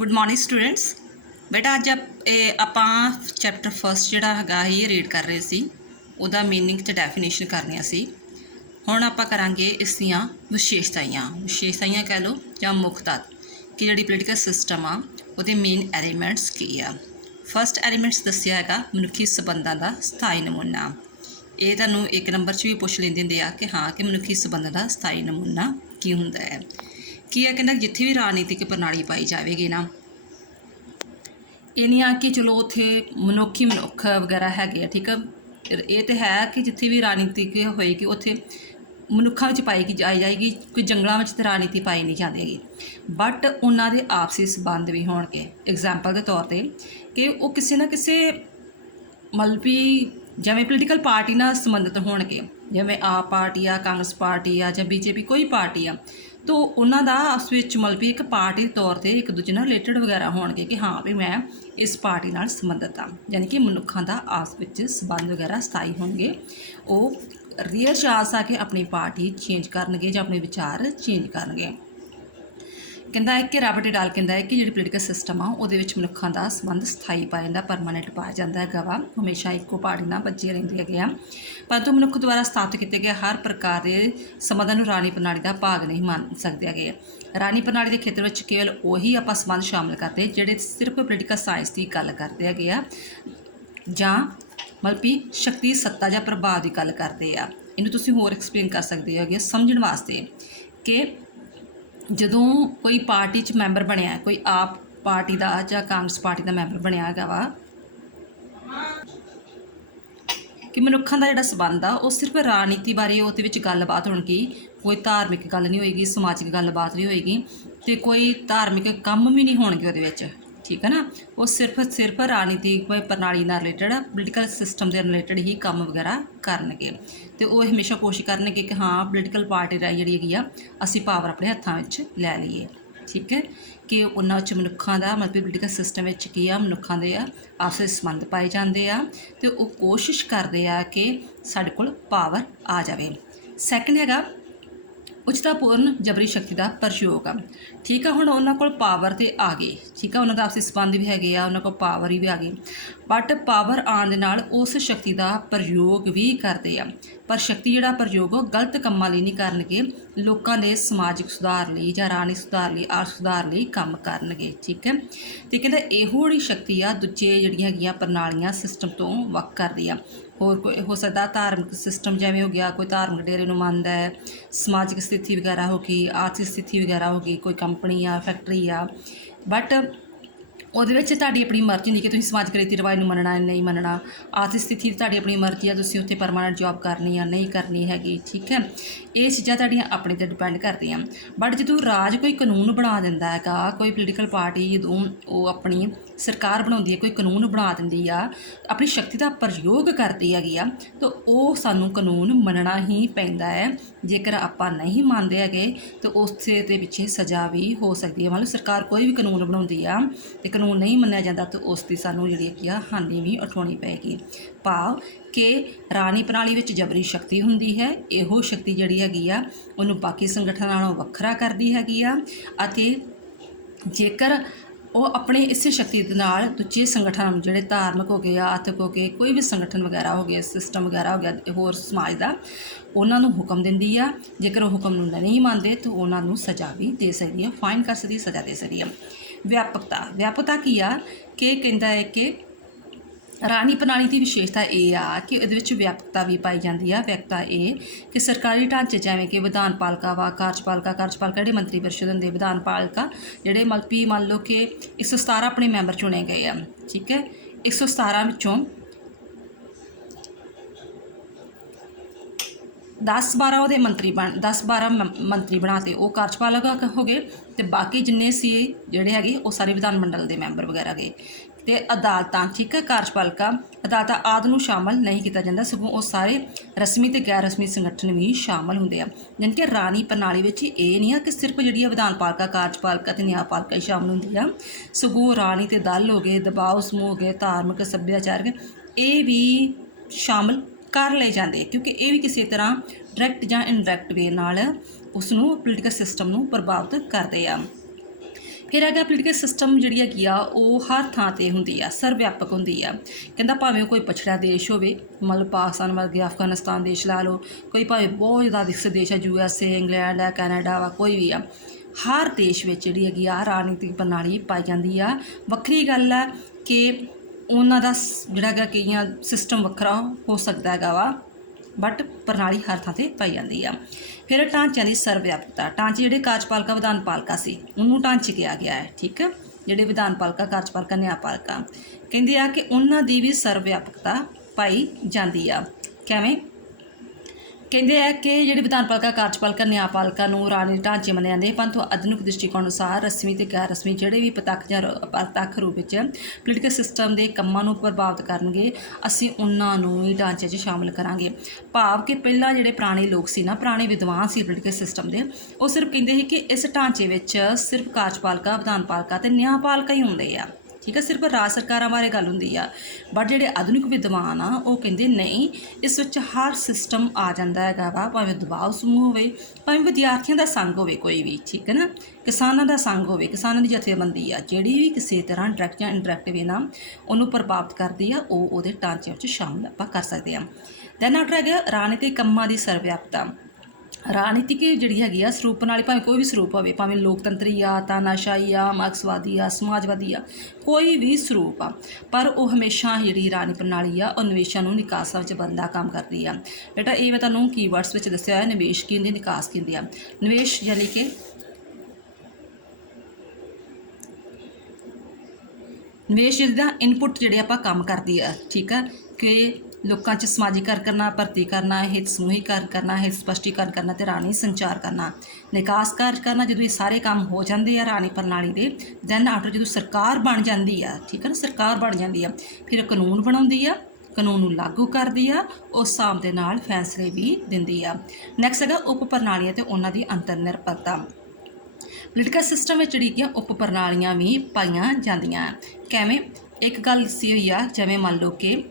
Good morning students. ਬੇਟਾ ਅੱਜ ਆਪਾਂ ਚੈਪਟਰ ਫਸਟ ਜਿਹੜਾ ਹੈਗਾ ਇਹ ਰੀਡ ਕਰ ਰਹੇ ਸੀ, ਉਹਦਾ ਮੀਨਿੰਗ ਤੇ ਡੈਫੀਨੇਸ਼ਨ ਕਰਨੀਆਂ ਸੀ। ਹੁਣ ਆਪਾਂ ਕਰਾਂਗੇ ਇਸ ਦੀਆਂ ਵਿਸ਼ੇਸ਼ਤਾਵਾਂ ਕਹਿ ਲਓ ਜਾਂ ਮੁੱਖ ਤੱਤ ਕਿ ਜਿਹੜੀ ਪੋਲੀਟੀਕਲ ਸਿਸਟਮ ਆ ਉਹਦੇ ਮੇਨ ਐਲੀਮੈਂਟਸ ਕੀ ਆ। ਫਸਟ ਐਲੀਮੈਂਟਸ ਦੱਸਿਆ ਹੈਗਾ ਮਨੁੱਖੀ ਸੰਬੰਧਾਂ ਦਾ ਸਥਾਈ ਨਮੂਨਾ। ਇਹ ਤੁਹਾਨੂੰ 1 ਨੰਬਰ 'ਚ ਵੀ ਪੁੱਛ ਲੈਂਦੇ ਹੁੰਦੇ ਆ ਕਿ ਹਾਂ ਕਿ ਮਨੁੱਖੀ ਸੰਬੰਧਾਂ ਦਾ ਸਥਾਈ ਨਮੂਨਾ ਕੀ ਹੁੰਦਾ ਹੈ। ਕੀ ਆ ਕਹਿੰਦਾ ਜਿੱਥੇ ਵੀ ਰਾਜਨੀਤਿਕ ਪ੍ਰਣਾਲੀ ਪਾਈ ਜਾਵੇਗੀ ਨਾ, ਇਹ ਨਹੀਂ ਆ ਕਿ ਚਲੋ ਉੱਥੇ ਮਨੁੱਖ ਵਗੈਰਾ ਹੈਗੇ ਆ, ਠੀਕ ਆ। ਇਹ ਤਾਂ ਹੈ ਕਿ ਜਿੱਥੇ ਵੀ ਰਾਜਨੀਤਿਕ ਹੋਏਗੀ ਉੱਥੇ ਮਨੁੱਖਾਂ ਵਿੱਚ ਪਾਈ ਜਾਏਗੀ। ਕੋਈ ਜੰਗਲਾਂ ਵਿੱਚ ਤਾਂ ਰਾਜਨੀਤੀ ਪਾਈ ਨਹੀਂ ਜਾਂਦੀ ਹੈਗੀ, ਬਟ ਉਹਨਾਂ ਦੇ ਆਪਸੀ ਸੰਬੰਧ ਵੀ ਹੋਣਗੇ। ਐਗਜ਼ਾਮਪਲ ਦੇ ਤੌਰ 'ਤੇ ਕਿ ਉਹ ਕਿਸੇ ਨਾ ਕਿਸੇ ਜਿਵੇਂ ਪੋਲੀਟੀਕਲ ਪਾਰਟੀ ਨਾਲ ਸੰਬੰਧਿਤ ਹੋਣਗੇ, ਜਿਵੇਂ ਆਪ ਪਾਰਟੀ ਆ, ਕਾਂਗਰਸ ਪਾਰਟੀ ਆ ਜਾਂ BJP ਕੋਈ ਪਾਰਟੀ ਆ, ਤਾਂ ਉਹਨਾਂ ਦਾ ਆਪਸ ਵਿੱਚ ਇੱਕ ਪਾਰਟੀ ਦੇ ਤੌਰ 'ਤੇ ਇੱਕ ਦੂਜੇ ਨਾਲ ਰਿਲੇਟਡ ਵਗੈਰਾ ਹੋਣਗੇ ਕਿ ਹਾਂ ਵੀ ਮੈਂ ਇਸ ਪਾਰਟੀ ਨਾਲ ਸੰਬੰਧਿਤ ਹਾਂ। ਯਾਨੀ ਕਿ ਮਨੁੱਖਾਂ ਦਾ ਆਪਸ ਵਿੱਚ ਸੰਬੰਧ ਵਗੈਰਾ ਸਥਾਈ ਹੋਣਗੇ। ਉਹ ਰੀਅਰ ਚਾਂਸ ਆ ਕਿ ਆਪਣੀ ਪਾਰਟੀ ਚੇਂਜ ਕਰਨਗੇ ਜਾਂ ਆਪਣੇ ਵਿਚਾਰ ਚੇਂਜ ਕਰਨਗੇ। ਕਹਿੰਦਾ ਹੈ ਕਿ ਰਾਬਰਟ ਡਾਲ ਕਹਿੰਦਾ ਹੈ ਕਿ ਜਿਹੜੀ ਪੋਲੀਟੀਕਲ ਸਿਸਟਮ ਆ ਉਹਦੇ ਵਿੱਚ ਮਨੁੱਖਾਂ ਦਾ ਸੰਬੰਧ ਸਥਾਈ ਪਾਇਆ ਜਾਂਦਾ, ਪਰਮਾਨੈਂਟ ਪਾਇਆ ਜਾਂਦਾ ਹੈਗਾ ਵਾ। ਹਮੇਸ਼ਾ ਇੱਕੋ ਪਾਰਟੀ ਨਾਲ ਬੱਝੇ ਰਹਿੰਦੇ ਹੈਗੇ ਆ, ਪਰੰਤੂ ਮਨੁੱਖ ਦੁਆਰਾ ਸਥਾਪਿਤ ਕੀਤੇ ਗਏ ਹਰ ਪ੍ਰਕਾਰ ਦੇ ਸੰਬੰਧਾਂ ਨੂੰ ਰਾਣੀ ਪ੍ਰਣਾਲੀ ਦਾ ਭਾਗ ਨਹੀਂ ਮੰਨ ਸਕਦੇ ਹੈਗੇ। ਰਾਣੀ ਪ੍ਰਣਾਲੀ ਦੇ ਖੇਤਰ ਵਿੱਚ ਕੇਵਲ ਉਹੀ ਆਪਾਂ ਸੰਬੰਧ ਸ਼ਾਮਲ ਕਰਦੇ ਜਿਹੜੇ ਸਿਰਫ ਪੋਲੀਟੀਕਲ ਸਾਇੰਸ ਦੀ ਗੱਲ ਕਰਦੇ ਹੈਗੇ ਆ ਜਾਂ ਸ਼ਕਤੀ, ਸੱਤਾ ਜਾਂ ਪ੍ਰਭਾਵ ਦੀ ਗੱਲ ਕਰਦੇ ਆ। ਇਹਨੂੰ ਤੁਸੀਂ ਹੋਰ ਐਕਸਪਲੇਨ ਕਰ ਸਕਦੇ ਹੈਗੇ ਸਮਝਣ ਵਾਸਤੇ ਕਿ ਜਦੋਂ ਕੋਈ ਪਾਰਟੀ 'ਚ ਮੈਂਬਰ ਬਣਿਆ, ਕੋਈ ਆਪ ਪਾਰਟੀ ਦਾ ਜਾਂ ਕਾਂਗਰਸ ਪਾਰਟੀ ਦਾ ਮੈਂਬਰ ਬਣਿਆ ਹੈਗਾ ਵਾ, ਕਿ ਮਨੁੱਖਾਂ ਦਾ ਜਿਹੜਾ ਸੰਬੰਧ ਆ ਉਹ ਸਿਰਫ ਰਾਜਨੀਤੀ ਬਾਰੇ ਉਹਦੇ ਵਿੱਚ ਗੱਲਬਾਤ ਹੋਣਗੀ, ਕੋਈ ਧਾਰਮਿਕ ਗੱਲ ਨਹੀਂ ਹੋਏਗੀ, ਸਮਾਜਿਕ ਗੱਲਬਾਤ ਨਹੀਂ ਹੋਏਗੀ ਅਤੇ ਕੋਈ ਧਾਰਮਿਕ ਕੰਮ ਵੀ ਨਹੀਂ ਹੋਣਗੇ ਉਹਦੇ ਵਿੱਚ, ਠੀਕ ਹੈ ਨਾ। ਉਹ ਸਿਰਫ ਰਾਜਨੀਤਿਕ ਪ੍ਰਣਾਲੀ ਨਾਲ ਰਿਲੇਟਡ, ਪੋਲੀਟੀਕਲ ਸਿਸਟਮ ਦੇ ਰਿਲੇਟਡ ਹੀ ਕੰਮ ਵਗੈਰਾ ਕਰਨਗੇ। ਅਤੇ ਉਹ ਹਮੇਸ਼ਾ ਕੋਸ਼ਿਸ਼ ਕਰਨਗੇ ਕਿ ਹਾਂ ਪੋਲੀਟੀਕਲ ਪਾਰਟੀ ਰਾਹੀਂ ਜਿਹੜੀ ਹੈਗੀ ਆ ਅਸੀਂ ਪਾਵਰ ਆਪਣੇ ਹੱਥਾਂ ਵਿੱਚ ਲੈ ਲਈਏ, ਠੀਕ ਹੈ। ਕਿ ਉਹਨਾਂ ਵਿੱਚ ਮਨੁੱਖਾਂ ਦਾ ਪੋਲੀਟੀਕਲ ਸਿਸਟਮ ਵਿੱਚ ਕੀ ਆ, ਮਨੁੱਖਾਂ ਦੇ ਆਪਸੀ ਸੰਬੰਧ ਪਾਏ ਜਾਂਦੇ ਆ ਅਤੇ ਉਹ ਕੋਸ਼ਿਸ਼ ਕਰਦੇ ਆ ਕਿ ਸਾਡੇ ਕੋਲ ਪਾਵਰ ਆ ਜਾਵੇ। ਸੈਕਿੰਡ ਹੈਗਾ ਉਚਿਤਾਪੂਰਨ ਜਬਰੀ ਸ਼ਕਤੀ ਦਾ ਪ੍ਰਯੋਗ ਆ, ਠੀਕ ਆ। ਹੁਣ ਉਹਨਾਂ ਕੋਲ ਪਾਵਰ ਤੇ ਆ ਗਈ, ਠੀਕ ਆ, ਉਹਨਾਂ ਦਾ ਆਪਸੀ ਸੰਬੰਧ ਵੀ ਹੈਗੇ ਆ, ਉਹਨਾਂ ਕੋਲ ਪਾਵਰ ਵੀ ਆ ਗਈ, ਬਟ ਪਾਵਰ ਆਉਣ ਦੇ ਨਾਲ ਉਸ ਸ਼ਕਤੀ ਦਾ ਪ੍ਰਯੋਗ ਵੀ ਕਰਦੇ ਆ। ਪਰ ਸ਼ਕਤੀ ਜਿਹੜਾ ਪ੍ਰਯੋਗ ਉਹ ਗਲਤ ਕੰਮਾਂ ਲਈ ਨਹੀਂ ਕਰਨਗੇ, ਲੋਕਾਂ ਦੇ ਸਮਾਜਿਕ ਸੁਧਾਰ ਲਈ ਜਾਂ ਰਾਜਨੀਤਿਕ ਸੁਧਾਰ ਲਈ, ਆਰਥਿਕ ਸੁਧਾਰ ਲਈ ਕੰਮ ਕਰਨਗੇ, ਠੀਕ ਹੈ। ਅਤੇ ਕਹਿੰਦਾ ਇਹੋ ਜਿਹੀ ਸ਼ਕਤੀ ਆ ਦੂਜੇ ਜਿਹੜੀਆਂ ਹੈਗੀਆਂ ਪ੍ਰਣਾਲੀਆਂ ਸਿਸਟਮ ਤੋਂ ਵੱਖ ਕਰਦੀ ਆ। ਹੋਰ ਕੋਈ ਹੋ ਸਕਦਾ ਧਾਰਮਿਕ ਸਿਸਟਮ ਜਿਵੇਂ ਹੋ ਗਿਆ, ਕੋਈ ਧਾਰਮਿਕ ਡੇਰੇ ਨੂੰ ਮੰਨਦਾ ਹੈ, ਸਮਾਜਿਕ ਸਥਿਤੀ ਵਗੈਰਾ ਹੋ ਗਈ, ਆਰਥਿਕ ਸਥਿਤੀ ਵਗੈਰਾ ਹੋ ਗਈ, ਕੋਈ ਕੰਪਨੀ ਆ, ਫੈਕਟਰੀ ਆ, ਬਟ ਉਹਦੇ ਵਿੱਚ ਤੁਹਾਡੀ ਆਪਣੀ ਮਰਜ਼ੀ ਹੁੰਦੀ ਕਿ ਤੁਸੀਂ ਸਮਾਜਿਕ ਰੀਤੀ ਰਿਵਾਜ ਨੂੰ ਮੰਨਣਾ ਨਹੀਂ ਮੰਨਣਾ। ਆਰਥਿਕ ਸਥਿਤੀ ਤੁਹਾਡੀ ਆਪਣੀ ਮਰਜ਼ੀ ਆ, ਤੁਸੀਂ ਉੱਥੇ ਪਰਮਾਨੈਂਟ ਜੋਬ ਕਰਨੀ ਆ ਨਹੀਂ ਕਰਨੀ ਹੈਗੀ, ਠੀਕ ਹੈ। ਇਹ ਚੀਜ਼ਾਂ ਤੁਹਾਡੀਆਂ ਆਪਣੇ 'ਤੇ ਡਿਪੈਂਡ ਕਰਦੀਆਂ। ਬਟ ਜਦੋਂ ਰਾਜ ਕੋਈ ਕਾਨੂੰਨ ਬਣਾ ਦਿੰਦਾ ਹੈਗਾ, ਕੋਈ ਪੋਲੀਟੀਕਲ ਪਾਰਟੀ ਜਦੋਂ ਉਹ ਆਪਣੀ ਸਰਕਾਰ ਬਣਾਉਂਦੀ ਹੈ, ਕੋਈ ਕਾਨੂੰਨ ਬਣਾ ਦਿੰਦੀ ਆ, ਆਪਣੀ ਸ਼ਕਤੀ ਦਾ ਪ੍ਰਯੋਗ ਕਰਦੀ ਹੈਗੀ ਆ, ਤਾਂ ਉਹ ਸਾਨੂੰ ਕਾਨੂੰਨ ਮੰਨਣਾ ਹੀ ਪੈਂਦਾ ਹੈ। ਜੇਕਰ ਆਪਾਂ ਨਹੀਂ ਮੰਨਦੇ ਹੈਗੇ ਤਾਂ ਉਸ ਦੇ ਪਿੱਛੇ ਸਜ਼ਾ ਵੀ ਹੋ ਸਕਦੀ ਹੈ। ਸਰਕਾਰ ਕੋਈ ਵੀ ਕਾਨੂੰਨ ਬਣਾਉਂਦੀ ਆ ਅਤੇ ਕਾਨੂੰਨ ਨਹੀਂ ਮੰਨਿਆ ਜਾਂਦਾ ਤਾਂ ਉਸ ਦੀ ਸਾਨੂੰ ਜਿਹੜੀ ਹੈਗੀ ਆ ਹਾਨੀ ਵੀ ਉਠਾਉਣੀ ਪਏਗੀ। ਭਾਵ ਕਿ ਰਾਣੀ ਪ੍ਰਣਾਲੀ ਵਿੱਚ ਜਬਰੀ ਸ਼ਕਤੀ ਹੁੰਦੀ ਹੈ, ਇਹੋ ਸ਼ਕਤੀ ਜਿਹੜੀ ਹੈਗੀ ਆ ਉਹਨੂੰ ਬਾਕੀ ਸੰਗਠਨਾਂ ਨਾਲੋਂ ਵੱਖਰਾ ਕਰਦੀ ਹੈਗੀ ਆ, ਅਤੇ ਜੇਕਰ ਉਹ ਆਪਣੇ ਇਸੇ ਸ਼ਕਤੀ ਦੇ ਨਾਲ ਦੂਜੇ ਸੰਗਠਨਾਂ ਨੂੰ ਜਿਹੜੇ ਧਾਰਮਿਕ ਹੋ ਗਏ, ਆਰਥਿਕ ਹੋ ਗਏ, ਕੋਈ ਵੀ ਸੰਗਠਨ ਵਗੈਰਾ ਹੋ ਗਏ, ਸਿਸਟਮ ਵਗੈਰਾ ਹੋ ਗਿਆ ਹੋਰ ਸਮਾਜ ਦਾ, ਉਹਨਾਂ ਨੂੰ ਹੁਕਮ ਦਿੰਦੀ ਆ। ਜੇਕਰ ਉਹ ਹੁਕਮ ਨੂੰ ਨਹੀਂ ਮੰਨਦੇ ਤਾਂ ਉਹਨਾਂ ਨੂੰ ਸਜ਼ਾ ਵੀ ਦੇ ਸਕਦੀ ਹੈ, ਫਾਈਨ ਕਰ ਸਕਦੀ, ਸਜ਼ਾ ਦੇ ਸਕਦੀ ਹੈ। ਵਿਆਪਕਤਾ ਕੀ ਆ ਕਿ ਕਹਿੰਦਾ ਹੈ ਕਿ ਰਾਣੀ ਪ੍ਰਣਾਲੀ ਦੀ ਵਿਸ਼ੇਸ਼ਤਾ ਇਹ ਆ ਕਿ ਇਹਦੇ ਵਿੱਚ ਵਿਆਪਕਤਾ ਵੀ ਪਾਈ ਜਾਂਦੀ ਆ। ਵਿਆਪਕਤਾ ਇਹ ਕਿ ਸਰਕਾਰੀ ਢਾਂਚੇ ਜਿਵੇਂ ਕਿ ਵਿਧਾਨ ਪਾਲਿਕਾ ਵਾ, ਕਾਰਜਪਾਲਿਕਾ ਜਿਹੜੇ ਮੰਤਰੀ ਪਰਿਸ਼ਦ ਹੁੰਦੇ, ਵਿਧਾਨ ਪਾਲਿਕਾ ਜਿਹੜੇ ਮੰਨ ਲਓ ਕਿ 117 ਆਪਣੇ ਮੈਂਬਰ ਚੁਣੇ ਗਏ ਆ, ਠੀਕ ਹੈ। 117 ਵਿੱਚੋਂ 10-12 ਉਹਦੇ ਮੰਤਰੀ ਬਣਾਤੇ, ਉਹ ਕਾਰਜਪਾਲਿਕਾ ਹੋ ਗਏ, ਅਤੇ ਬਾਕੀ ਜਿੰਨੇ ਸੀ ਜਿਹੜੇ ਹੈਗੇ ਉਹ ਸਾਰੇ ਵਿਧਾਨ ਮੰਡਲ ਦੇ ਮੈਂਬਰ ਵਗੈਰਾ ਗਏ। ਅਤੇ ਅਦਾਲਤਾਂ, ਠੀਕ ਹੈ, ਕਾਰਜਪਾਲਿਕਾ ਅਦਾਲਤਾਂ ਆਦਿ ਨੂੰ ਸ਼ਾਮਲ ਨਹੀਂ ਕੀਤਾ ਜਾਂਦਾ, ਸਗੋਂ ਉਹ ਸਾਰੇ ਰਸਮੀ ਅਤੇ ਗੈਰ ਰਸਮੀ ਸੰਗਠਨ ਵੀ ਸ਼ਾਮਲ ਹੁੰਦੇ ਆ। ਯਾਨੀ ਕਿ ਰਾਣੀ ਪ੍ਰਣਾਲੀ ਵਿੱਚ ਇਹ ਨਹੀਂ ਆ ਕਿ ਸਿਰਫ ਜਿਹੜੀ ਆ ਵਿਧਾਨ ਪਾਲਿਕਾ, ਕਾਰਜਪਾਲਿਕਾ ਅਤੇ ਨਿਆਂਪਾਲਿਕਾ ਹੀ ਸ਼ਾਮਲ ਹੁੰਦੀ ਆ, ਸਗੋਂ ਰਾਣੀ ਅਤੇ ਦਲ ਹੋ ਗਏ, ਦਬਾਅ ਸਮੂਹ ਹੋ ਗਏ, ਧਾਰਮਿਕ ਸੱਭਿਆਚਾਰਕ, ਇਹ ਵੀ ਸ਼ਾਮਲ ਕਰ ਲਏ ਜਾਂਦੇ, ਕਿਉਂਕਿ ਇਹ ਵੀ ਕਿਸੇ ਤਰ੍ਹਾਂ ਡਾਇਰੈਕਟ ਜਾਂ ਇਨਡਾਇਰੈਕਟ ਵੇ ਨਾਲ ਉਸ ਨੂੰ ਪੋਲੀਟੀਕਲ ਸਿਸਟਮ ਨੂੰ ਪ੍ਰਭਾਵਿਤ ਕਰਦੇ ਆ। ਫਿਰ ਹੈਗਾ ਪੋਲੀਟੀਕਲ ਸਿਸਟਮ ਜਿਹੜੀ ਹੈਗੀ ਆ ਉਹ ਹਰ ਥਾਂ 'ਤੇ ਹੁੰਦੀ ਆ, ਸਰਵ ਵਿਆਪਕ ਹੁੰਦੀ ਆ। ਕਹਿੰਦਾ ਭਾਵੇਂ ਕੋਈ ਪਛੜਿਆ ਦੇਸ਼ ਹੋਵੇ, ਮਤਲਬ ਪਾਕਿਸਤਾਨ ਵਰਗੇ, ਅਫਗਾਨਿਸਤਾਨ ਦੇਸ਼ ਲਾ ਲਓ, ਕੋਈ ਭਾਵੇਂ ਬਹੁਤ ਜ਼ਿਆਦਾ ਵਿਕਸਿਤ ਦੇਸ਼ ਹੈ, USA, ਇੰਗਲੈਂਡ ਹੈ, ਕੈਨੇਡਾ ਵਾ, ਕੋਈ ਵੀ ਆ, ਹਰ ਦੇਸ਼ ਵਿੱਚ ਜਿਹੜੀ ਹੈਗੀ ਆ ਰਾਜਨੀਤਿਕ ਪ੍ਰਣਾਲੀ ਪਾਈ ਜਾਂਦੀ ਆ। ਵੱਖਰੀ ਗੱਲ ਹੈ ਕਿ ਉਹਨਾਂ ਦਾ ਜਿਹੜਾ ਹੈਗਾ ਕਈਆਂ ਸਿਸਟਮ ਵੱਖਰਾ ਹੋ ਸਕਦਾ ਹੈਗਾ ਵਾ, ਬਟ ਪ੍ਰਣਾਲੀ ਹਰ ਥਾਂ 'ਤੇ ਪਾਈ ਜਾਂਦੀ ਆ। ਫਿਰ ਢਾਂਚਿਆਂ ਦੀ ਸਰਵ ਵਿਆਪਕਤਾ। ਢਾਂਚੇ ਜਿਹੜੇ ਕਾਰਜਪਾਲਿਕਾ ਵਿਧਾਨ ਪਾਲਿਕਾ ਸੀ ਉਹਨੂੰ ਢਾਂਚੇ ਕਿਹਾ ਗਿਆ ਹੈ, ਠੀਕ ਹੈ। ਜਿਹੜੇ ਵਿਧਾਨ ਪਾਲਿਕਾ, ਕਾਰਜਪਾਲਿਕਾ, ਨਿਆਂਪਾਲਿਕਾ, ਕਹਿੰਦੇ ਆ ਕਿ ਉਹਨਾਂ ਦੀ ਵੀ ਸਰਵ ਵਿਆਪਕਤਾ ਪਾਈ ਜਾਂਦੀ ਆ। ਕਿਵੇਂ? ਕਹਿੰਦੇ ਆ ਕਿ ਜਿਹੜੇ ਵਿਧਾਨ ਪਾਲਿਕਾ, ਕਾਰਜਪਾਲਿਕਾ, ਨਿਆਂਪਾਲਿਕਾ ਨੂੰ ਰਾਜਨੀਤਿਕ ਢਾਂਚੇ ਮੰਨੇ ਜਾਂਦੇ, ਪਰੰਤੂ ਆਧੁਨਿਕ ਦ੍ਰਿਸ਼ਟੀਕੋਣ ਅਨੁਸਾਰ ਰਸਮੀ ਤੇ ਗੈਰ ਰਸਮੀ ਜਿਹੜੇ ਵੀ ਪ੍ਰਤੱਖ ਜਾਂ ਅਪਰਤੱਖ ਰੂਪ ਵਿੱਚ ਪੋਲੀਟੀਕਲ ਸਿਸਟਮ ਦੇ ਕੰਮਾਂ ਨੂੰ ਪ੍ਰਭਾਵਿਤ ਕਰਨਗੇ, ਅਸੀਂ ਉਹਨਾਂ ਨੂੰ ਹੀ ਢਾਂਚੇ 'ਚ ਸ਼ਾਮਿਲ ਕਰਾਂਗੇ। ਭਾਵ ਕਿ ਪਹਿਲਾਂ ਜਿਹੜੇ ਪੁਰਾਣੇ ਲੋਕ ਸੀ ਨਾ, ਪੁਰਾਣੇ ਵਿਦਵਾਨ ਸੀ ਪੋਲੀਟੀਕਲ ਸਿਸਟਮ ਦੇ, ਉਹ ਸਿਰਫ ਕਹਿੰਦੇ ਸੀ ਕਿ ਇਸ ਢਾਂਚੇ ਵਿੱਚ ਸਿਰਫ ਕਾਰਜਪਾਲਿਕਾ, ਵਿਧਾਨ ਪਾਲਿਕਾ ਅਤੇ ਨਿਆਂਪਾਲਿਕਾ ਹੀ ਹੁੰਦੇ ਆ, ਠੀਕ ਹੈ, ਸਿਰਫ ਰਾਜ ਸਰਕਾਰਾਂ ਬਾਰੇ ਗੱਲ ਹੁੰਦੀ ਆ। ਬਟ ਜਿਹੜੇ ਆਧੁਨਿਕ ਵਿਦਵਾਨ ਆ ਉਹ ਕਹਿੰਦੇ ਨਹੀਂ, ਇਸ ਵਿੱਚ ਹਰ ਸਿਸਟਮ ਆ ਜਾਂਦਾ ਹੈਗਾ ਵਾ, ਭਾਵੇਂ ਦਬਾਅ ਸਮੂਹ ਹੋਵੇ, ਭਾਵੇਂ ਵਿਦਿਆਰਥੀਆਂ ਦਾ ਸੰਘ ਹੋਵੇ, ਕੋਈ ਵੀ, ਠੀਕ ਹੈ ਨਾ, ਕਿਸਾਨਾਂ ਦਾ ਸੰਘ ਹੋਵੇ, ਕਿਸਾਨਾਂ ਦੀ ਜਥੇਬੰਦੀ ਆ, ਜਿਹੜੀ ਵੀ ਕਿਸੇ ਤਰ੍ਹਾਂ ਡਾਇਰੈਕਟ ਜਾਂ ਇਨਡਾਇਰੈਕਟ ਵੇ ਨਾਲ ਉਹਨੂੰ ਪ੍ਰਭਾਵਿਤ ਕਰਦੀ ਆ, ਉਹ ਉਹਦੇ ਢਾਂਚੇ ਵਿੱਚ ਸ਼ਾਮਿਲ ਆਪਾਂ ਕਰ ਸਕਦੇ ਹਾਂ। ਦੈਨ ਆਫਟਰ ਹੈਗਾ ਰਾਜਨੀਤਿਕ ਕੰਮਾਂ ਦੀ ਸਰਵ ਵਿਆਪਕਤਾ। ਰਾਜਨੀਤਿਕ ਜਿਹੜੀ ਹੈਗੀ ਆ ਸਰੂਪ ਪ੍ਰਣਾਲੀ, ਭਾਵੇਂ ਕੋਈ ਵੀ ਸਰੂਪ ਹੋਵੇ, ਭਾਵੇਂ ਲੋਕਤੰਤਰੀ ਆ, ਤਾਨਾਸ਼ਾਹੀ ਆ, ਮਾਰਕਸਵਾਦੀ ਆ, ਸਮਾਜਵਾਦੀ ਆ, ਕੋਈ ਵੀ ਸਰੂਪ ਆ, ਪਰ ਉਹ ਹਮੇਸ਼ਾ ਜਿਹੜੀ ਰਾਜਨੀਤਿਕ ਪ੍ਰਣਾਲੀ ਆ ਉਹ ਨਿਵੇਸ਼ਾਂ ਨੂੰ ਨਿਕਾਸਾਂ ਵਿੱਚ ਬਦਲਣ ਦਾ ਕੰਮ ਕਰਦੀ ਆ। ਬੇਟਾ ਇਹ ਮੈਂ ਤੁਹਾਨੂੰ ਕੀਵਰਡਸ ਵਿੱਚ ਦੱਸਿਆ ਹੋਇਆ, ਨਿਵੇਸ਼ ਕੀ ਹੁੰਦੇ, ਨਿਕਾਸ ਕੀ ਹੁੰਦੀ ਆ। ਨਿਵੇਸ਼ ਯਾਨੀ ਕਿ ਨਿਵੇਸ਼ ਜਿਹਦਾ ਇਨਪੁੱਟ ਜਿਹੜੇ ਆਪਾਂ ਕੰਮ ਕਰਦੀ ਆ, ਠੀਕ ਆ, ਕਿ ਲੋਕਾਂ 'ਚ ਸਮਾਜੀਕਰਨ ਕਰਨਾ, ਭਰਤੀ ਕਰਨਾ, ਹਿੱਤ ਸਮੂਹੀਕਰਨ ਕਰਨਾ, ਹਿੱਤ ਸਪਸ਼ਟੀਕਰਨ ਕਰਨਾ ਅਤੇ ਰਾਜਨੀਤਿਕ ਸੰਚਾਰ ਕਰਨਾ। ਨਿਕਾਸ ਕਾਰਜ ਕਰਨਾ, ਜਦੋਂ ਇਹ ਸਾਰੇ ਕੰਮ ਹੋ ਜਾਂਦੇ ਆ ਰਾਜਨੀਤਿਕ ਪ੍ਰਣਾਲੀ ਦੇ, ਦੈਨ ਆਫਟਰ ਜਦੋਂ ਸਰਕਾਰ ਬਣ ਜਾਂਦੀ ਆ, ਠੀਕ ਹੈ ਨਾ, ਸਰਕਾਰ ਬਣ ਜਾਂਦੀ ਆ, ਫਿਰ ਕਾਨੂੰਨ ਬਣਾਉਂਦੀ ਆ, ਕਾਨੂੰਨ ਨੂੰ ਲਾਗੂ ਕਰਦੀ ਆ, ਉਸ ਹਿਸਾਬ ਦੇ ਨਾਲ ਫੈਸਲੇ ਵੀ ਦਿੰਦੀ ਆ। ਨੈਕਸਟ ਹੈਗਾ ਉਪ ਪ੍ਰਣਾਲੀਆਂ ਅਤੇ ਉਹਨਾਂ ਦੀ ਅੰਤਰ ਨਿਰਭਰਤਾ। ਪੋਲੀਟੀਕਲ ਸਿਸਟਮ ਵਿੱਚ ਜਿਹੜੀਆਂ ਉਪ ਪ੍ਰਣਾਲੀਆਂ ਵੀ ਪਾਈਆਂ ਜਾਂਦੀਆਂ। ਕਿਵੇਂ? ਇੱਕ ਗੱਲ ਦੱਸੀ ਹੋਈ ਆ, ਜਿਵੇਂ ਮੰਨ ਲਓ ਕਿ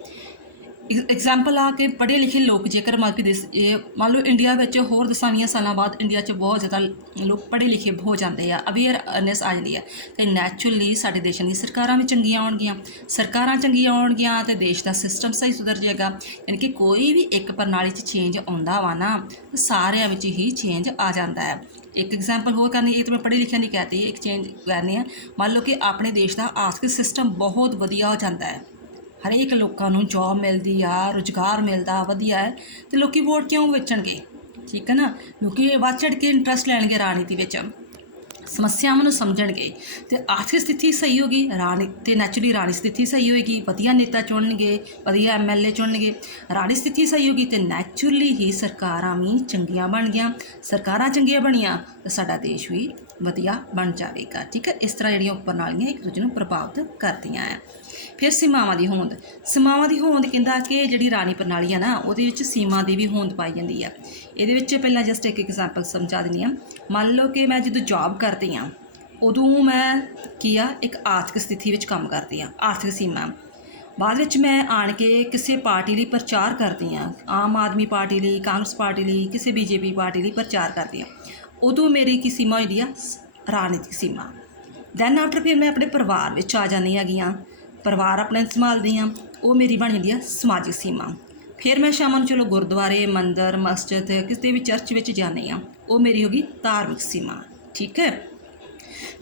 ਐਗਜ਼ਾਮਪਲ ਆ ਕਿ ਪੜ੍ਹੇ ਲਿਖੇ ਲੋਕ ਜੇਕਰ ਮੰਨ ਲਓ ਇੰਡੀਆ ਵਿੱਚ ਹੋਰ ਦਸਾਈਆਂ ਸਾਲਾਂ ਬਾਅਦ ਇੰਡੀਆ 'ਚ ਬਹੁਤ ਜ਼ਿਆਦਾ ਲੋਕ ਪੜ੍ਹੇ ਲਿਖੇ ਹੋ ਜਾਂਦੇ ਆ, ਅਵੇਅਰਨੈਸ ਆ ਜਾਂਦੀ ਆ, ਅਤੇ ਨੈਚੁਰਲੀ ਸਾਡੇ ਦੇਸ਼ਾਂ ਦੀਆਂ ਸਰਕਾਰਾਂ ਵੀ ਚੰਗੀਆਂ ਆਉਣਗੀਆਂ, ਸਰਕਾਰਾਂ ਚੰਗੀਆਂ ਆਉਣਗੀਆਂ ਅਤੇ ਦੇਸ਼ ਦਾ ਸਿਸਟਮ ਸਹੀ ਸੁਧਰ ਜਾਏਗਾ। ਯਾਨੀ ਕਿ ਕੋਈ ਵੀ ਇੱਕ ਪ੍ਰਣਾਲੀ 'ਚ ਚੇਂਜ ਆਉਂਦਾ ਵਾ ਨਾ, ਸਾਰਿਆਂ ਵਿੱਚ ਹੀ ਚੇਂਜ ਆ ਜਾਂਦਾ ਹੈ। ਇੱਕ ਐਗਜ਼ਾਮਪਲ ਹੋਰ ਕਰਨੀ, ਇਹ ਤਾਂ ਮੈਂ ਪੜ੍ਹੇ ਲਿਖਿਆ ਨਹੀਂ ਕਹਿਤੀ, ਇੱਕ ਚੇਂਜ ਕਰਨੀ ਆ, ਮੰਨ ਲਓ ਕਿ ਆਪਣੇ ਦੇਸ਼ ਦਾ ਆਰਥਿਕ ਸਿਸਟਮ ਬਹੁਤ ਵਧੀਆ ਹੋ ਜਾਂਦਾ ਹੈ, ਹਰੇਕ ਲੋਕਾਂ ਨੂੰ ਜੋਬ ਮਿਲਦੀ ਆ, ਰੁਜ਼ਗਾਰ ਮਿਲਦਾ ਵਧੀਆ ਹੈ, ਅਤੇ ਲੋਕ ਵੋਟ ਕਿਉਂ ਵੇਚਣਗੇ, ਠੀਕ ਹੈ ਨਾ, ਲੋਕ ਵੱਧ ਚੜ੍ਹ ਕੇ ਇੰਟਰਸਟ ਲੈਣਗੇ ਰਾਜਨੀਤੀ ਵਿੱਚ, ਸਮੱਸਿਆਵਾਂ ਨੂੰ ਸਮਝਣਗੇ, ਅਤੇ ਆਰਥਿਕ ਸਥਿਤੀ ਸਹੀ ਹੋਗੀ, ਅਤੇ ਨੈਚੁਰਲੀ ਰਾਜਨੀਤਿਕ ਸਥਿਤੀ ਸਹੀ ਹੋਏਗੀ, ਵਧੀਆ ਨੇਤਾ ਚੁਣਨਗੇ, ਵਧੀਆ MLA ਚੁਣਨਗੇ, ਰਾਜਨੀਤਿਕ ਸਥਿਤੀ ਸਹੀ ਹੋਗੀ, ਅਤੇ ਨੈਚੁਰਲੀ ਹੀ ਸਰਕਾਰਾਂ ਵੀ ਚੰਗੀਆਂ ਬਣ ਗਈਆਂ, ਸਰਕਾਰਾਂ ਚੰਗੀਆਂ ਬਣੀਆਂ ਤਾਂ ਸਾਡਾ ਦੇਸ਼ ਵੀ ਵਧੀਆ ਬਣ ਜਾਵੇਗਾ, ਠੀਕ ਹੈ। ਇਸ ਤਰ੍ਹਾਂ ਜਿਹੜੀਆਂ ਪ੍ਰਣਾਲੀਆਂ ਇੱਕ ਦੂਜੇ ਨੂੰ ਪ੍ਰਭਾਵਿਤ ਕਰਦੀਆਂ ਹੈ। ਫਿਰ ਸੀਮਾਵਾਂ ਦੀ ਹੋਂਦ। ਸੀਮਾਵਾਂ ਦੀ ਹੋਂਦ ਕਹਿੰਦਾ ਕਿ ਜਿਹੜੀ ਰਾਜਨੀਤਿਕ ਪ੍ਰਣਾਲੀ ਆ ਨਾ, ਉਹਦੇ ਵਿੱਚ ਸੀਮਾ ਦੀ ਵੀ ਹੋਂਦ ਪਾਈ ਜਾਂਦੀ ਆ। ਇਹਦੇ ਵਿੱਚ ਪਹਿਲਾਂ ਜਸਟ ਇੱਕ ਐਗਜ਼ਾਮਪਲ ਸਮਝਾ ਦਿੰਦੀ ਹਾਂ। ਮੰਨ ਲਓ ਕਿ ਮੈਂ ਜਦੋਂ ਜੋਬ ਕਰਦੀ ਹਾਂ, ਉਦੋਂ ਮੈਂ ਕੀ ਆ, ਇੱਕ ਆਰਥਿਕ ਸਥਿਤੀ ਵਿੱਚ ਕੰਮ ਕਰਦੀ ਹਾਂ, ਆਰਥਿਕ ਸੀਮਾ। ਬਾਅਦ ਵਿੱਚ ਮੈਂ ਆਣ ਕੇ ਕਿਸੇ ਪਾਰਟੀ ਲਈ ਪ੍ਰਚਾਰ ਕਰਦੀ ਹਾਂ, ਆਮ ਆਦਮੀ ਪਾਰਟੀ ਲਈ, ਕਾਂਗਰਸ ਪਾਰਟੀ ਲਈ, ਕਿਸੇ BJP ਪਾਰਟੀ ਲਈ ਪ੍ਰਚਾਰ ਕਰਦੀ ਹਾਂ, ਉਦੋਂ ਮੇਰੀ ਕੀ ਸੀਮਾ ਹੁੰਦੀ ਆ, ਰਾਜਨੀਤਿਕ ਸੀਮਾ। ਦੈਨ ਆਫਟਰ ਫਿਰ ਮੈਂ ਆਪਣੇ ਪਰਿਵਾਰ ਵਿੱਚ ਆ ਜਾਂਦੀ ਹੈਗੀ ਹਾਂ, ਪਰਿਵਾਰ ਆਪਣੇ ਸੰਭਾਲਦੀ ਹਾਂ, ਉਹ ਮੇਰੀ ਬਣ ਜਾਂਦੀ ਆ ਸਮਾਜਿਕ ਸੀਮਾ। ਫਿਰ ਮੈਂ ਸ਼ਾਮਾਂ ਨੂੰ ਚਲੋ ਗੁਰਦੁਆਰੇ, ਮੰਦਰ, ਮਸਜਿਦ, ਕਿਸੇ ਵੀ ਚਰਚ ਵਿੱਚ ਜਾਂਦੀ ਹਾਂ, ਉਹ ਮੇਰੀ ਹੋ ਗਈ ਧਾਰਮਿਕ ਸੀਮਾ, ਠੀਕ ਹੈ।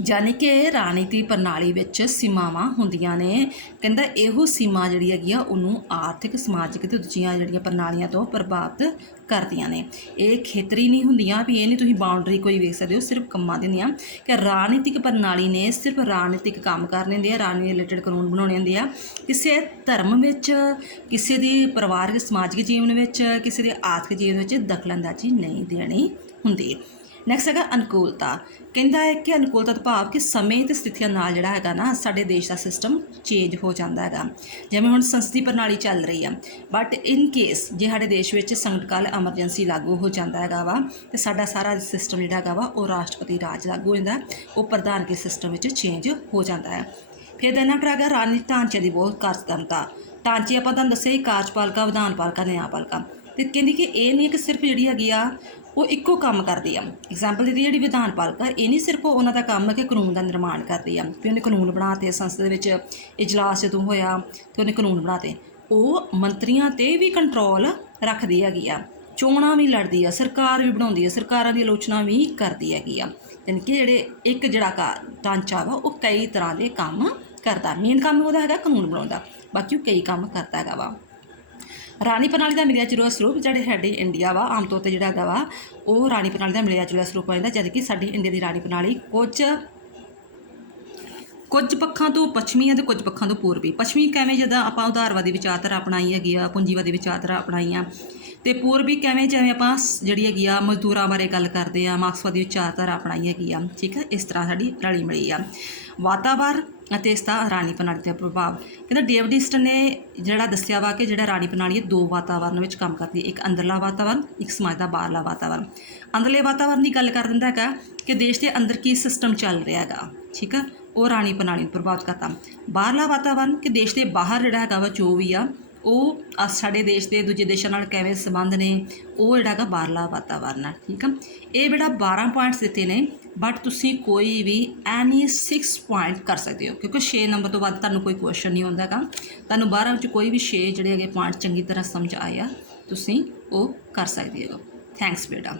ਯਾਨੀ ਕਿ ਰਾਜਨੀਤਿਕ ਪ੍ਰਣਾਲੀ ਵਿੱਚ ਸੀਮਾਵਾਂ ਹੁੰਦੀਆਂ ਨੇ। ਕਹਿੰਦਾ ਇਹੋ ਸੀਮਾ ਜਿਹੜੀ ਹੈਗੀ ਆ ਉਹਨੂੰ ਆਰਥਿਕ, ਸਮਾਜਿਕ ਅਤੇ ਦੂਜੀਆਂ ਜਿਹੜੀਆਂ ਪ੍ਰਣਾਲੀਆਂ ਤੋਂ ਪ੍ਰਭਾਵਿਤ ਕਰਦੀਆਂ ਨੇ। ਇਹ ਖੇਤਰੀ ਨਹੀਂ ਹੁੰਦੀਆਂ ਵੀ ਇਹ ਨਹੀਂ ਤੁਸੀਂ ਬਾਉਂਡਰੀ ਕੋਈ ਵੇਖ ਸਕਦੇ ਹੋ, ਸਿਰਫ ਕੰਮਾਂ ਦੀ ਹੁੰਦੀਆਂ ਕਿ ਰਾਜਨੀਤਿਕ ਪ੍ਰਣਾਲੀ ਨੇ ਸਿਰਫ ਰਾਜਨੀਤਿਕ ਕੰਮ ਕਰਨੇ ਹੁੰਦੇ ਆ, ਰਾਜਨੀਤੀ ਰਿਲੇਟਡ ਕਾਨੂੰਨ ਬਣਾਉਣੇ ਹੁੰਦੇ ਆ। ਕਿਸੇ ਧਰਮ ਵਿੱਚ, ਕਿਸੇ ਦੀ ਪਰਿਵਾਰਕ ਸਮਾਜਿਕ ਜੀਵਨ ਵਿੱਚ, ਕਿਸੇ ਦੇ ਆਰਥਿਕ ਜੀਵਨ ਵਿੱਚ ਦਖਲਅੰਦਾਜ਼ੀ ਨਹੀਂ ਦੇਣੀ ਹੁੰਦੀ। ਨੈਕਸਟ ਹੈਗਾ ਅਨੁਕੂਲਤਾ। ਕਹਿੰਦਾ ਹੈ ਕਿ ਅਨੁਕੂਲਤਾ ਦਾ ਭਾਵ ਕਿ ਸਮੇਂ ਅਤੇ ਸਥਿਤੀਆਂ ਨਾਲ ਜਿਹੜਾ ਹੈਗਾ ਨਾ ਸਾਡੇ ਦੇਸ਼ ਦਾ ਸਿਸਟਮ ਚੇਂਜ ਹੋ ਜਾਂਦਾ ਹੈਗਾ। ਜਿਵੇਂ ਹੁਣ ਸੰਸਦੀ ਪ੍ਰਣਾਲੀ ਚੱਲ ਰਹੀ ਆ, ਬਟ ਇਨ ਕੇਸ ਜੇ ਸਾਡੇ ਦੇਸ਼ ਵਿੱਚ ਸੰਕਟ ਕਾਲ ਐਮਰਜੈਂਸੀ ਲਾਗੂ ਹੋ ਜਾਂਦਾ ਹੈਗਾ ਵਾ, ਅਤੇ ਸਾਡਾ ਸਾਰਾ ਸਿਸਟਮ ਜਿਹੜਾ ਹੈਗਾ ਵਾ ਉਹ ਰਾਸ਼ਟਰਪਤੀ ਰਾਜ ਲਾਗੂ ਹੋ ਜਾਂਦਾ, ਉਹ ਪ੍ਰਧਾਨਗੀ ਸਿਸਟਮ ਵਿੱਚ ਚੇਂਜ ਹੋ ਜਾਂਦਾ ਹੈ। ਫਿਰ ਦੇਣਾ ਹੈਗਾ ਰਾਜਨੀਤਿਕ ਢਾਂਚੇ ਦੀ ਬਹੁਤ ਕਾਰਜਕਰਮਤਾ। ਢਾਂਚੇ ਆਪਾਂ ਤੁਹਾਨੂੰ ਦੱਸਿਆ ਕਾਰਜਪਾਲਿਕਾ, ਵਿਧਾਨ ਪਾਲਿਕਾ, ਨਿਆਂਪਾਲਿਕਾ। ਅਤੇ ਕਹਿੰਦੀ ਕਿ ਇਹ ਨਹੀਂ ਕਿ ਸਿਰਫ ਜਿਹੜੀ ਹੈਗੀ ਆ ਉਹ ਇੱਕੋ ਕੰਮ ਕਰਦੀ ਆ। ਐਗਜ਼ਾਮਪਲ ਦੀ ਜਿਹੜੀ ਵਿਧਾਨ ਪਾਲਿਕਾ, ਇਹ ਨਹੀਂ ਸਿਰਫ ਉਹਨਾਂ ਦਾ ਕੰਮ ਹੈ ਕਿ ਕਾਨੂੰਨ ਦਾ ਨਿਰਮਾਣ ਕਰਦੀ ਆ, ਵੀ ਉਹਨੇ ਕਾਨੂੰਨ ਬਣਾਤੇ, ਸੰਸਦ ਦੇ ਵਿੱਚ ਇਜਲਾਸ ਜਦੋਂ ਹੋਇਆ ਤੇ ਉਹਨੇ ਕਾਨੂੰਨ ਬਣਾਤੇ। ਉਹ ਮੰਤਰੀਆਂ 'ਤੇ ਵੀ ਕੰਟਰੋਲ ਰੱਖਦੀ ਹੈਗੀ ਆ, ਚੋਣਾਂ ਵੀ ਲੜਦੀ ਆ, ਸਰਕਾਰ ਵੀ ਬਣਾਉਂਦੀ ਆ, ਸਰਕਾਰਾਂ ਦੀ ਆਲੋਚਨਾ ਵੀ ਕਰਦੀ ਹੈਗੀ ਆ। ਯਾਨੀ ਕਿ ਜਿਹੜੇ ਇੱਕ ਜਿਹੜਾ ਢਾਂਚਾ ਵਾ ਉਹ ਕਈ ਤਰ੍ਹਾਂ ਦੇ ਕੰਮ ਕਰਦਾ। ਮੇਨ ਕੰਮ ਉਹਦਾ ਹੈਗਾ ਕਾਨੂੰਨ ਬਣਾਉਂਦਾ, ਬਾਕੀ ਉਹ ਕਈ ਕੰਮ ਕਰਦਾ ਹੈਗਾ ਵਾ। ਰਾਣੀ ਪ੍ਰਣਾਲੀ ਦਾ ਮਿਲਿਆ ਜੁਲਿਆ ਸਰੂਪ, ਜਿਹੜੇ ਸਾਡੀ ਇੰਡੀਆ ਵਾ ਆਮ ਤੌਰ 'ਤੇ ਜਿਹੜਾ ਹੈਗਾ ਵਾ ਉਹ ਰਾਣੀ ਪ੍ਰਣਾਲੀ ਦਾ ਮਿਲਿਆ ਜੁਲਿਆ ਸਰੂਪ ਹੋ ਜਾਂਦਾ, ਜਦ ਕਿ ਸਾਡੀ ਇੰਡੀਆ ਦੀ ਰਾਣੀ ਪ੍ਰਣਾਲੀ ਕੁਝ ਪੱਖਾਂ ਤੋਂ ਪੱਛਮੀ ਆ ਅਤੇ ਕੁਝ ਪੱਖਾਂ ਤੋਂ ਪੂਰਬੀ। ਪੱਛਮੀ ਕਿਵੇਂ, ਜਦੋਂ ਆਪਾਂ ਉਦਾਰਵਾਦੀ ਵਿਚਾਰਧਾਰਾ ਅਪਣਾਈ ਹੈਗੀ ਆ, ਪੂੰਜੀਵਾਦੀ ਵਿਚਾਰਧਾਰਾ ਅਪਣਾਈ ਆ, ਅਤੇ ਪੂਰਬੀ ਕਿਵੇਂ, ਜਿਵੇਂ ਆਪਾਂ ਜਿਹੜੀ ਹੈਗੀ ਆ ਮਜ਼ਦੂਰਾਂ ਬਾਰੇ ਗੱਲ ਕਰਦੇ ਆ, ਮਾਰਕਸਵਾਦੀ ਵਿਚਾਰਧਾਰਾ ਅਪਣਾਈ ਹੈਗੀ ਆ। ਠੀਕ ਹੈ, ਇਸ ਤਰ੍ਹਾਂ ਸਾਡੀ ਰਲੀ ਮਿਲੀ ਆ। ਵਾਤਾਵਰਨ ਅਤੇ ਇਸ ਦਾ ਰਾਣੀ ਪ੍ਰਣਾਲੀ 'ਤੇ ਪ੍ਰਭਾਵ, ਕਹਿੰਦਾ ਡੇਵਿਡ ਈਸਟਨ ਨੇ ਜਿਹੜਾ ਦੱਸਿਆ ਵਾ ਕਿ ਜਿਹੜਾ ਰਾਣੀ ਪ੍ਰਣਾਲੀ 2 ਵਾਤਾਵਰਨ ਵਿੱਚ ਕੰਮ ਕਰਦੀ ਹੈ, ਇੱਕ ਅੰਦਰਲਾ ਵਾਤਾਵਰਨ, ਇੱਕ ਸਮਾਜ ਦਾ ਬਾਹਰਲਾ ਵਾਤਾਵਰਨ। ਅੰਦਰਲੇ ਵਾਤਾਵਰਨ ਦੀ ਗੱਲ ਕਰ ਦਿੰਦਾ ਹੈਗਾ ਕਿ ਦੇਸ਼ ਦੇ ਅੰਦਰ ਕੀ ਸਿਸਟਮ ਚੱਲ ਰਿਹਾ ਹੈਗਾ, ਠੀਕ ਆ, ਉਹ ਰਾਣੀ ਪ੍ਰਣਾਲੀ ਨੂੰ ਪ੍ਰਭਾਵਿਤ ਕਰਦਾ। ਬਾਹਰਲਾ ਵਾਤਾਵਰਨ ਕਿ ਦੇਸ਼ ਦੇ ਬਾਹਰ ਜਿਹੜਾ ਹੈਗਾ ਵਾ ਜੋ ਵੀ ਆ ਉਹ ਸਾਡੇ ਦੇਸ਼ ਦੇ ਦੂਜੇ ਦੇਸ਼ਾਂ ਨਾਲ ਕਿਵੇਂ ਸੰਬੰਧ ਨੇ, ਉਹ ਜਿਹੜਾ ਹੈਗਾ ਬਾਹਰਲਾ ਵਾਤਾਵਰਨ ਆ। ਠੀਕ ਆ, ਇਹ ਜਿਹੜਾ 12 ਪੁਆਇੰਟਸ ਦਿੱਤੇ ਨੇ, ਬਟ ਤੁਸੀਂ ਕੋਈ ਵੀ ਐਨੀ 6 ਪੁਆਇੰਟ ਕਰ ਸਕਦੇ ਹੋ, ਕਿਉਂਕਿ 6 ਨੰਬਰ ਤੋਂ ਵੱਧ ਤੁਹਾਨੂੰ ਕੋਈ ਕੁਐਸਚਨ ਨਹੀਂ ਆਉਂਦਾ ਹੈਗਾ। ਤੁਹਾਨੂੰ 12 ਵਿੱਚ ਕੋਈ ਵੀ 6 ਜਿਹੜੇ ਹੈਗੇ ਪੁਆਇੰਟ ਚੰਗੀ ਤਰ੍ਹਾਂ ਸਮਝ ਆਏ ਆ, ਤੁਸੀਂ ਉਹ ਕਰ ਸਕਦੇ ਹੋ। ਥੈਂਕਸ ਬੇਟਾ।